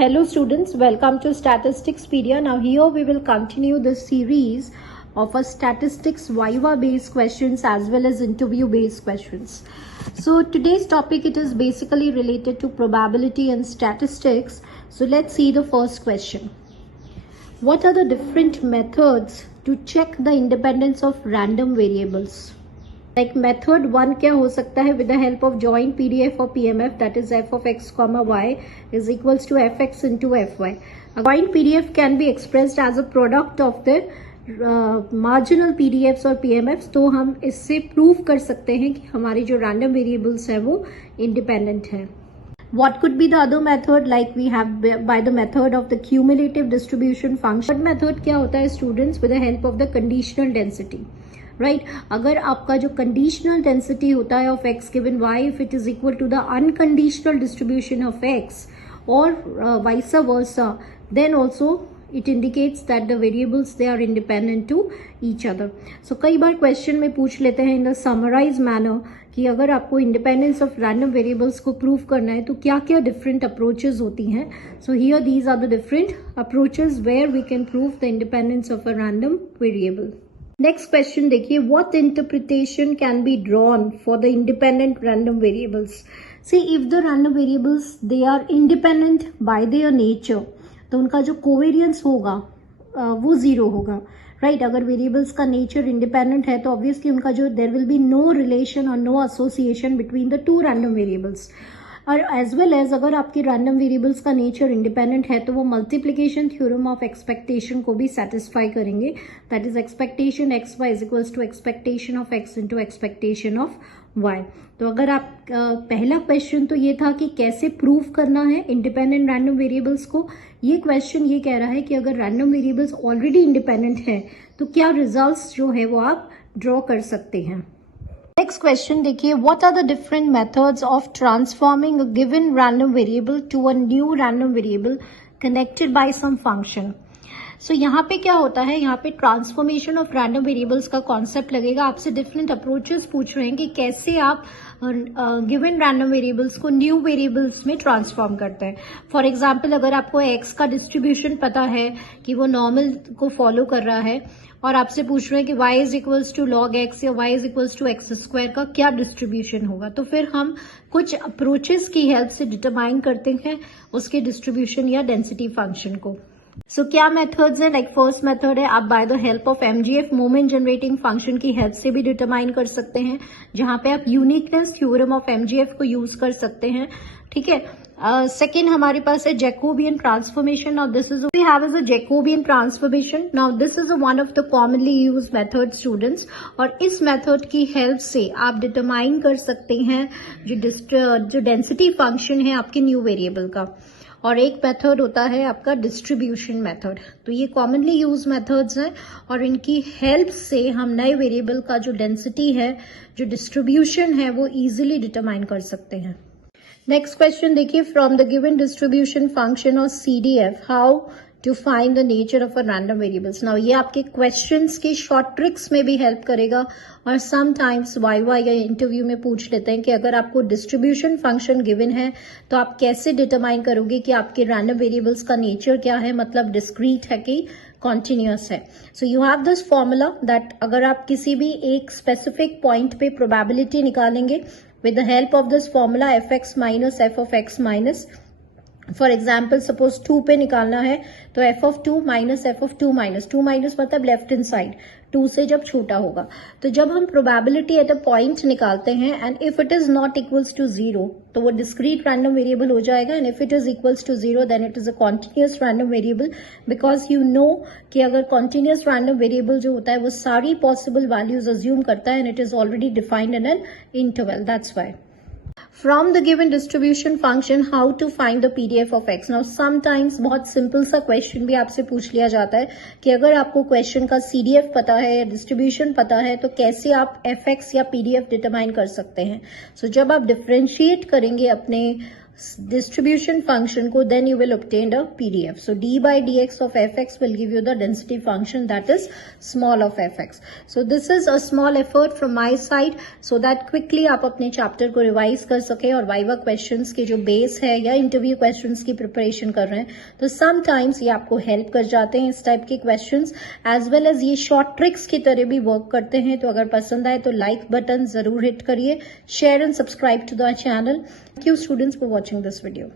Hello students, welcome to Statisticspedia. Now here we will continue the series of a statistics Viva based questions as well as interview based questions. So today's topic, it is basically related to probability and statistics. So let's see the first question. What are the different methods to check the independence of random variables? Like method 1 क्या हो सकता है? With the help of joint PDF or PMF, that is f of x comma y is equals to fx into fy. A joint PDF can be expressed as a product of the marginal PDFs और PMFs. तो हम इससे prove कर सकते हैं कि हमारी जो random variables है वो independent है. What could be the other method? Like we have by the method of the cumulative distribution function. Method क्या होता है students? With the help of the conditional density. Right अगर आपका जो कंडीशनल डेंसिटी होता है of X given Y, if it is equal to the unconditional distribution of X और vice versa, then also it indicates that the variables they are independent to each other. So कई बार question में पूछ लेते हैं in the summarise manner कि अगर आपको इंडिपेंडेंस ऑफ रैंडम वेरिएबल्स को प्रूव करना है तो क्या क्या डिफरेंट अप्रोचेज होती हैं. So here these are the different approaches where we can prove the independence of a random variable. Next question देखिए, what interpretation can be drawn for the independent random variables. See if the random variables they are independent by their nature, तो उनका जो covariance होगा वो zero होगा. Right अगर variables का nature independent है तो ऑब्वियसली उनका जो there will be no relation और no association between the two random variables. और एज वेल एज अगर आपकी रैंडम वेरिएबल्स का नेचर इंडिपेंडेंट है तो वो मल्टीप्लिकेशन थ्योरम ऑफ एक्सपेक्टेशन को भी सेटिस्फाई करेंगे. That is expectation x y is equals to expectation of x into expectation of y. तो अगर आप पहला क्वेश्चन तो ये था कि कैसे प्रूव करना है इंडिपेंडेंट रैंडम वेरिएबल्स को. ये क्वेश्चन ये कह रहा है कि अगर रैंडम वेरिएबल्स ऑलरेडी इंडिपेंडेंट है तो क्या रिजल्ट्स जो है वो आप ड्रॉ कर सकते हैं. नेक्स्ट क्वेश्चन देखिए, what are the different methods of transforming a given random variable to a new random variable connected by some function. So यहाँ पे क्या होता है, यहाँ पे ट्रांसफॉर्मेशन ऑफ रैंडम वेरिएबल्स का कॉन्सेप्ट लगेगा. आपसे डिफरेंट अप्रोचेस पूछ रहे हैं कि कैसे आप गिवन रैंडम वेरिएबल्स को न्यू वेरिएबल्स में ट्रांसफॉर्म करते हैं. फॉर एग्जाम्पल अगर आपको एक्स का डिस्ट्रीब्यूशन पता है कि वो नॉर्मल को फॉलो कर रहा है और आपसे पूछ रहे हैं कि y is equals to log x या y is equals to x square का क्या डिस्ट्रीब्यूशन होगा, तो फिर हम कुछ अप्रोचेस की हेल्प से डिटरमाइन करते हैं उसके डिस्ट्रीब्यूशन या डेंसिटी फंक्शन को. सो क्या मेथड्स है? लाइक फर्स्ट मेथड है आप by the help of MGF moment generating function की हेल्प से भी डिटरमाइन कर सकते हैं, जहां पे आप यूनिकनेस थ्योरम ऑफ एमजीएफ को यूज कर सकते हैं. ठीक है. सेकेंड हमारे पास है Jacobian transformation. Now this is we have is a Jacobian transformation. Now this is one of the commonly use method students, और इस मेथड की हेल्प से आप डिटरमाइन कर सकते हैं जो डेंसिटी फंक्शन है आपके न्यू वेरिएबल का. और एक मेथड होता है आपका डिस्ट्रीब्यूशन मेथड. तो ये कॉमनली यूज मेथड्स हैं और इनकी हेल्प से हम नए वेरिएबल का जो डेंसिटी है, जो डिस्ट्रीब्यूशन है, वो इजीली डिटरमाइन कर सकते हैं. नेक्स्ट क्वेश्चन देखिए, from the given distribution function और CDF how to find the nature of a random variables. Now ये आपके क्वेश्चंस के शॉर्ट ट्रिक्स में भी हेल्प करेगा और समटाइम्स वाइवा या इंटरव्यू में पूछ लेते हैं कि अगर आपको डिस्ट्रीब्यूशन फंक्शन गिवन है तो आप कैसे डिटरमाइन करोगे कि आपके रैंडम वेरिएबल्स का नेचर क्या है, मतलब डिस्क्रीट है कि कॉन्टिन्यूअस है. So you have this formula that अगर आप किसी भी एक स्पेसिफिक पॉइंट पे प्रोबेबिलिटी निकालेंगे with the help of this formula fx minus f of x minus, for example suppose 2 पे निकालना है तो f of 2 minus f of 2 minus 2 minus मतलब लेफ्ट हैंड साइड 2 से जब छोटा होगा. तो जब हम प्रोबेबिलिटी एट अ पॉइंट निकालते हैं and if it is not equals to 0 तो वो डिस्क्रीट रैंडम वेरिएबल हो जाएगा, and if it is equals to 0 then it is a continuous random variable, because you know कि अगर कॉन्टिन्यूअस रैंडम वेरिएबल जो होता है वो सारी पॉसिबल वैल्यूज अज्यूम करता है and it is already defined in an interval. That's why. From the given distribution function, how to find the PDF of x. Now sometimes बहुत सिंपल सा question भी आपसे पूछ लिया जाता है कि अगर आपको क्वेश्चन का CDF पता है या डिस्ट्रीब्यूशन पता है तो कैसे आप fx या PDF डिटरमाइन कर सकते हैं. सो जब आप डिफरेंशिएट करेंगे अपने distribution function ko, then you will obtain a PDF. So d by dx of fx will give you the density function that is small of fx. So this is a small effort from my side so that quickly आप अपने chapter को revise कर सके और viva questions के जो base है या interview questions की preparation कर रहे हैं तो sometimes ये आपको help कर जाते हैं इस type के questions as well as ये short tricks की तरह भी work करते हैं. तो अगर पसंद आए तो like button जरूर hit करिए, share and subscribe to the channel. Thank you students for watching this video.